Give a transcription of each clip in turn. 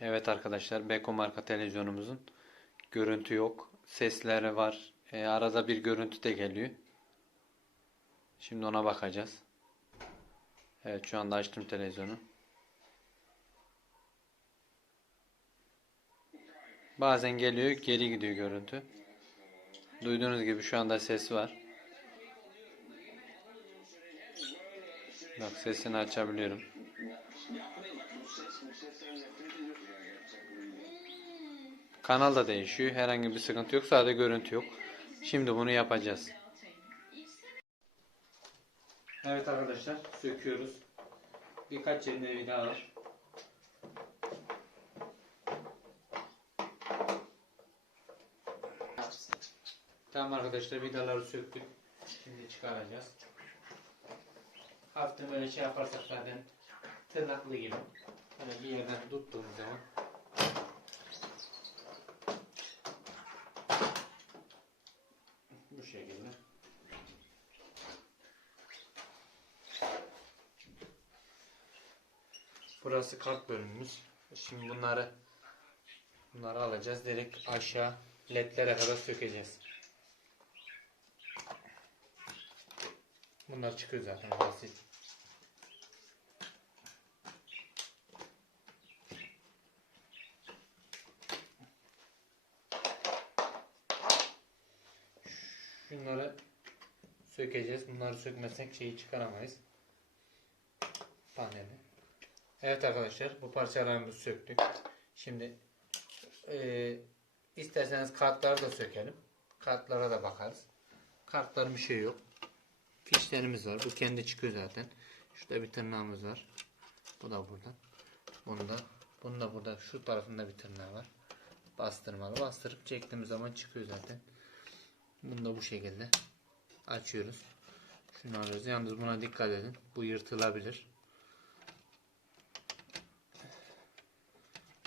Evet arkadaşlar Beko marka televizyonumuzun görüntü yok. Sesleri var. E, arada bir görüntü de geliyor. Şimdi ona bakacağız. Evet şu anda açtım televizyonu. Bazen geliyor geri gidiyor görüntü. Duyduğunuz gibi şu anda ses var. Bak sesini açabiliyorum. Kanal da değişiyor. Herhangi bir sıkıntı yok. Sadece görüntü yok. Şimdi bunu yapacağız. Evet arkadaşlar söküyoruz. Birkaç yerinde vida var. Tamam arkadaşlar vidaları söktük. Şimdi çıkaracağız. Hafiften böyle şey yaparsak zaten tırnaklı gibi. Böyle bir yerden tuttuğumuz zaman şekilde. Burası kart bölümümüz. Şimdi bunları bunları alacağız. Direkt aşağı ledlere kadar sökeceğiz. Bunlar çıkıyor zaten basit. Şunları sökeceğiz. Bunları sökmezsek şeyi çıkaramayız. Paneli. Evet arkadaşlar bu parçalarımızı söktük. Şimdi eee isterseniz kartları da sökelim. Kartlara da bakarız. Kartların bir şey yok. Fişlerimiz var. Bu kendi çıkıyor zaten. Şurada bir tırnağımız var. Bu da burada. Bunda. Bunun da burada. Şu tarafında bir tırnağı var. Bastırmalı. Bastırıp çektiğimiz zaman çıkıyor zaten. Bunu da bu şekilde açıyoruz. Şunu alıyoruz. Yalnız buna dikkat edin. Bu yırtılabilir.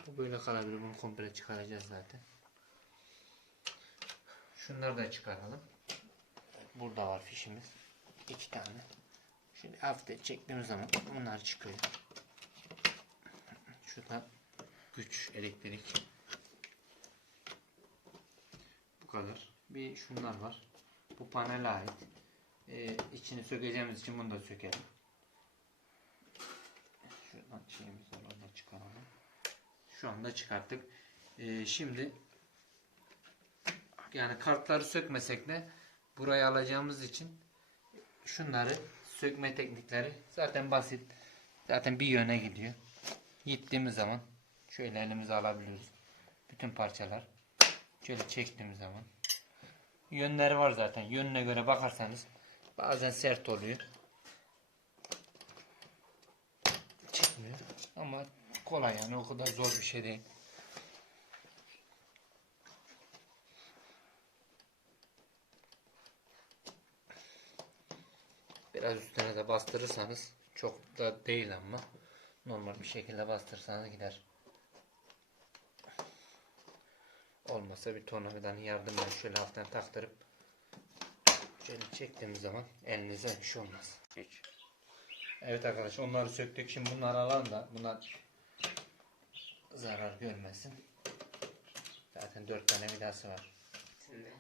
Bu böyle kalabilir. Bunu komple çıkaracağız zaten. Şunları da çıkaralım. Burada var fişimiz. İki tane. Şimdi hafifte çektiğimiz zaman bunlar çıkıyor. Şurada güç, elektrik. Bu kadar. Bir şunlar var. Bu panele ait. Ee, içini sökeceğimiz için bunu da sökelim. Şuradan şeyimiz var. Çıkaralım. Şu anda çıkarttık. Ee, şimdi yani kartları sökmesek de burayı alacağımız için şunları sökme teknikleri zaten basit. Zaten bir yöne gidiyor. Gittiğimiz zaman şöyle elimize alabiliyoruz. Bütün parçalar. Şöyle çektiğimiz zaman. Yönleri var zaten. Yönüne göre bakarsanız bazen sert oluyor. Çıkmıyor. Ama kolay yani o kadar zor bir şey değil. Biraz üstüne de bastırırsanız çok da değil ama normal bir şekilde bastırırsanız gider. Olmasa bir tornavidanın yardımıyla şöyle hafiften taktırıp şöyle çektiğimiz zaman elinize bir şey olmaz. Hiç. Evet arkadaşlar onları söktük. Şimdi bunları alalım da bunlar zarar görmesin. Zaten dört tane vidası var. Şimdi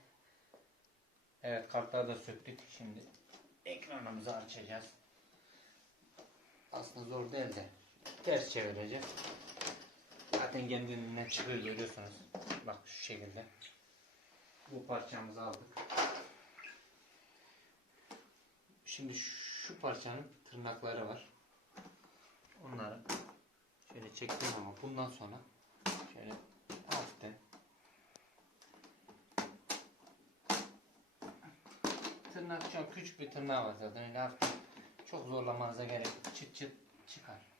Evet kartları da söktük. Şimdi ekranımızı açacağız. Aslında zor değil de ters çevireceğiz. Zaten kendinden çıkıyor görüyorsunuz. Bak şu şekilde. Bu parçamızı aldık. Şimdi şu parçanın tırnakları var. Onları şöyle çektiğim ama bundan sonra şöyle hafiften tırnak çok küçük bir tırnağı var zaten öyle hafif çok zorlamanıza gerek yok. çıt çıt çıkar.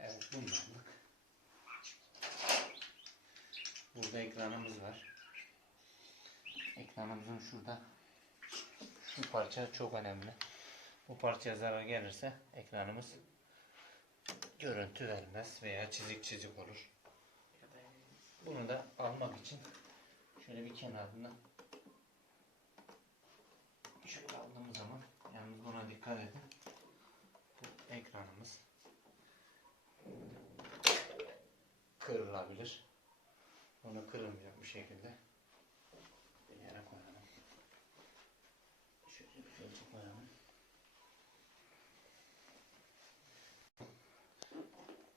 Evet bunu da aldık. Burada ekranımız var. Ekranımızın şurada şu parça çok önemli. Bu parçaya zarar gelirse ekranımız görüntü vermez veya çizik çizik olur. Bunu da almak için şöyle bir kenarına Şöyle aldığımız zaman yalnız buna dikkat edin. Bu ekranımız kırılabilir. Bunu kırılmayacak bu şekilde bir yere koyalım. Şöyle bir filtre koyalım.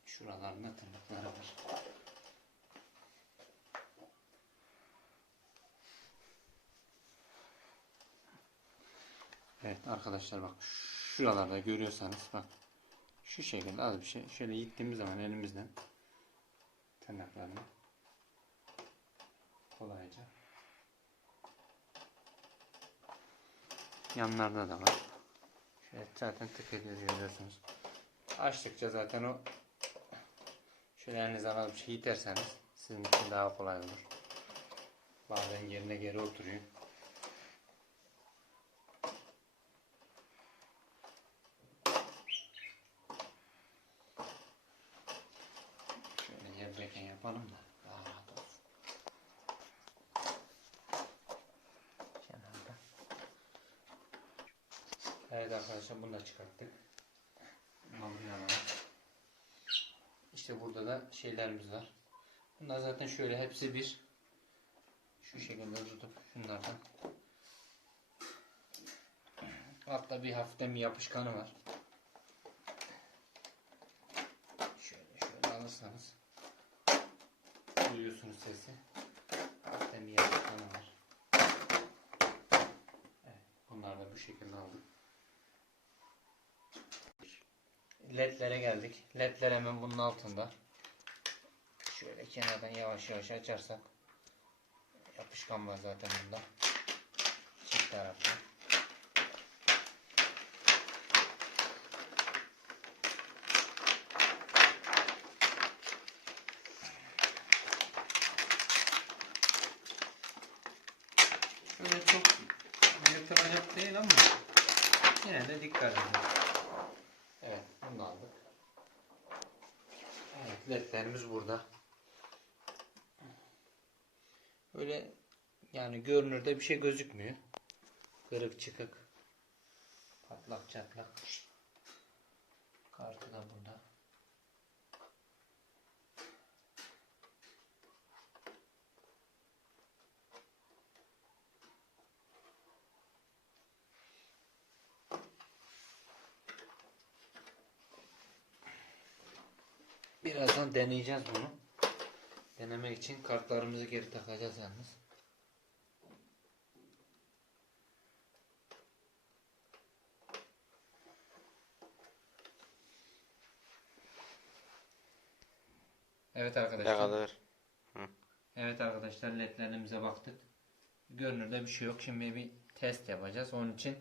Şuralarında tırnakları var. Evet arkadaşlar bak şuralarda görüyorsanız bak şu şekilde az bir şey şöyle yittiğimiz zaman elimizden tırnaklarını kolayca yanlarda da var. Şöyle zaten tık ediyor görüyorsunuz. Açtıkça zaten o şöyle elinizden alıp şey iterseniz sizin için daha kolay olur. Bazen yerine geri oturuyor. Şöyle yerdeyken yapalım da daha rahat olsun. Kenarda. Evet arkadaşlar bunu da çıkarttık. İşte burada da şeylerimiz var. Bunlar zaten şöyle hepsi bir şu şekilde tutup şunlardan. Hatta bir hafiften bir yapışkanı var. Şöyle şöyle alırsanız duyuyorsunuz sesi. Hafiften bir yapışkanı var. Evet, bunlar da bu şekilde aldık. Ledlere geldik. Ledler hemen bunun altında. Şöyle kenardan yavaş yavaş açarsak yapışkan var zaten bunda. Çift taraflı. Şöyle çok yırtılacak değil ama yine de dikkat edin. Evet, bunu da aldık. Evet, ledlerimiz burada. Öyle yani görünürde bir şey gözükmüyor. Kırık çıkık. Patlak çatlak. Kartı da burada. Birazdan deneyeceğiz bunu. Denemek için kartlarımızı geri takacağız yalnız. Evet arkadaşlar. Ne kadar? Evet arkadaşlar ledlerimize baktık. Görünürde bir şey yok. Şimdi bir test yapacağız. Onun için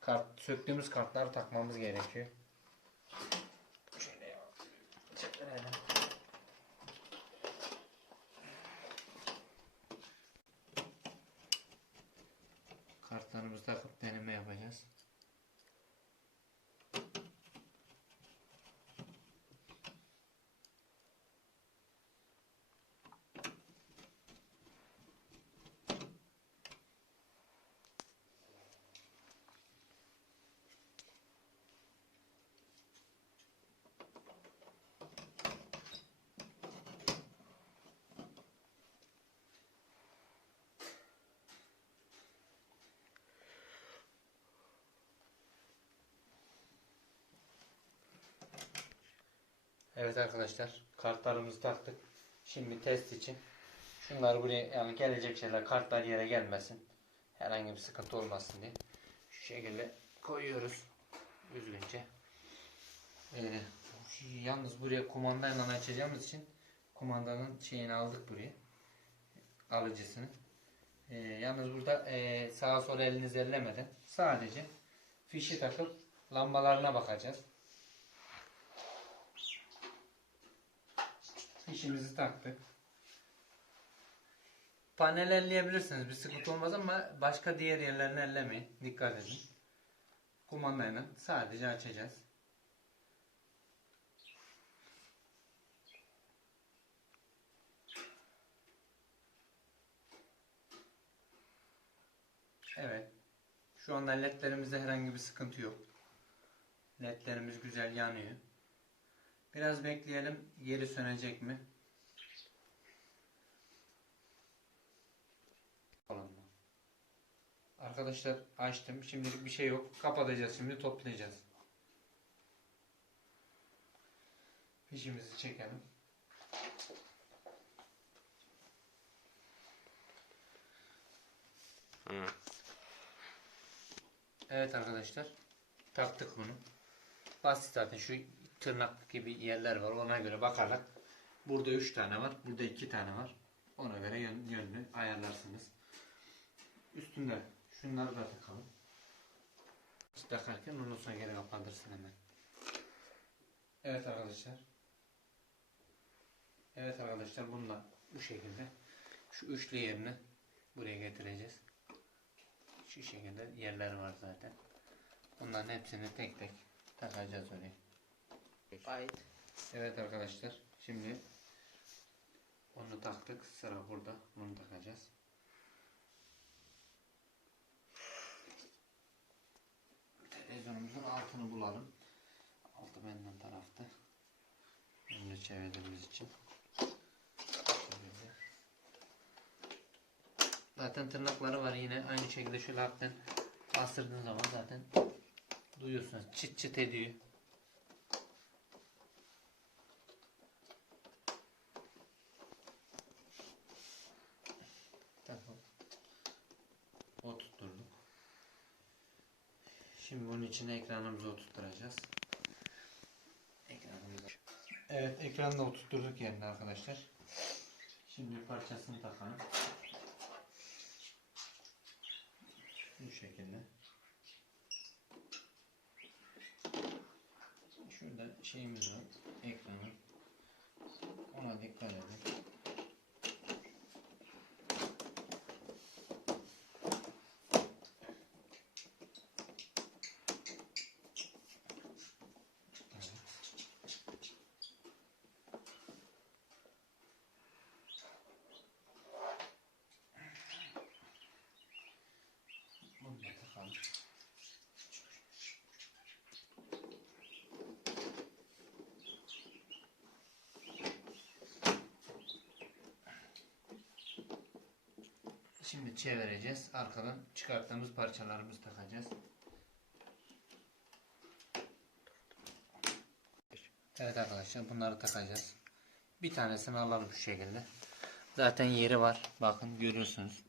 kart söktüğümüz kartları takmamız gerekiyor. Şöyle çevirelim. Kartlarımızı takıp deneme yapacağız. Evet arkadaşlar kartlarımızı taktık. Şimdi test için şunları buraya yani gelecek şeyler kartlar yere gelmesin. Herhangi bir sıkıntı olmasın diye. Şu şekilde koyuyoruz düzgünce. Ee, yalnız buraya kumandayla açacağımız için kumandanın şeyini aldık buraya. Alıcısını. Ee, yalnız burada e, sağa sola elinizi ellemeden sadece fişi takıp lambalarına bakacağız. Fişimizi taktık. Panel elleyebilirsiniz. Bir sıkıntı olmaz ama başka diğer yerlerini ellemeyin. Dikkat edin. Kumandayla sadece açacağız. Evet. Şu anda ledlerimizde herhangi bir sıkıntı yok. Ledlerimiz güzel yanıyor. Biraz bekleyelim. Geri sönecek mi? Arkadaşlar açtım. Şimdilik bir şey yok. Kapatacağız şimdi toplayacağız. Fişimizi çekelim. Hı. Evet arkadaşlar. Taktık bunu. Basit zaten şu tırnak gibi yerler var. Ona göre bakarak burada 3 tane var. Burada 2 tane var. Ona göre yön, yönünü ayarlarsınız. Üstünde şunları da takalım. Takarken ondan sonra geri kapandırsın hemen. Evet arkadaşlar. Evet arkadaşlar bununla bu şekilde şu üçlü yerini buraya getireceğiz. Şu şekilde yerler var zaten. Bunların hepsini tek tek takacağız oraya. Ait. Evet arkadaşlar şimdi onu taktık sıra burada bunu takacağız. Televizyonumuzun altını bulalım. Altı benden tarafta. Önünü çevirdiğimiz için. Zaten tırnakları var yine aynı şekilde şöyle hafiften bastırdığın zaman zaten duyuyorsunuz çıt çıt ediyor. Tamam. Oturtturduk. Şimdi bunun içine ekranımızı oturtturacağız. Ekranımızı. Evet ekranı da oturtturduk yerine arkadaşlar. Şimdi parçasını takalım. Bu şekilde. Şurada şeyimiz var. Ekranı. Ona dikkat edin. Şimdi çevireceğiz. Arkadan çıkarttığımız parçalarımızı takacağız. Evet arkadaşlar bunları takacağız. Bir tanesini alalım şu şekilde. Zaten yeri var. Bakın görüyorsunuz.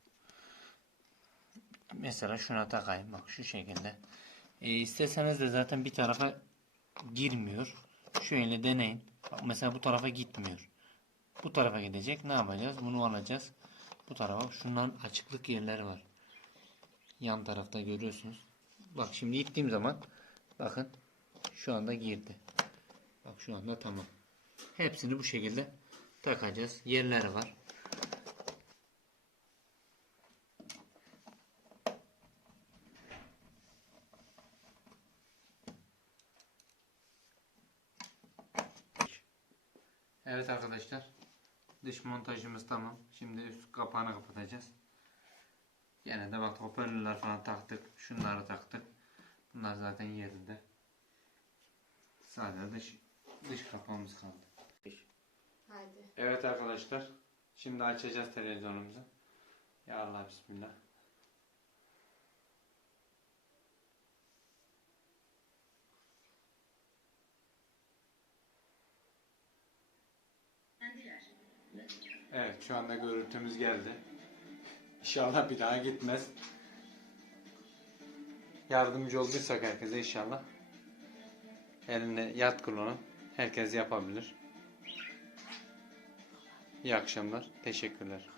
Mesela şuna takayım. Bak şu şekilde. E, isteseniz de zaten bir tarafa girmiyor. Şöyle deneyin. Bak mesela bu tarafa gitmiyor. Bu tarafa gidecek. Ne yapacağız? Bunu alacağız. Bu tarafa. Şunların açıklık yerleri var. Yan tarafta görüyorsunuz. Bak şimdi ittiğim zaman bakın şu anda girdi. Bak şu anda tamam. Hepsini bu şekilde takacağız. Yerleri var. Evet arkadaşlar. Dış montajımız tamam. Şimdi üst kapağını kapatacağız. Yine de bak hoparlörler falan taktık. Şunları taktık. Bunlar zaten yerinde. Sadece dış, dış kapağımız kaldı. Haydi. Evet arkadaşlar. Şimdi açacağız televizyonumuzu. Ya Allah bismillah. Evet şu anda görüntümüz geldi. İnşallah bir daha gitmez. Yardımcı olduysak herkese inşallah. Eline yat kullanın. Herkes yapabilir. İyi akşamlar. Teşekkürler.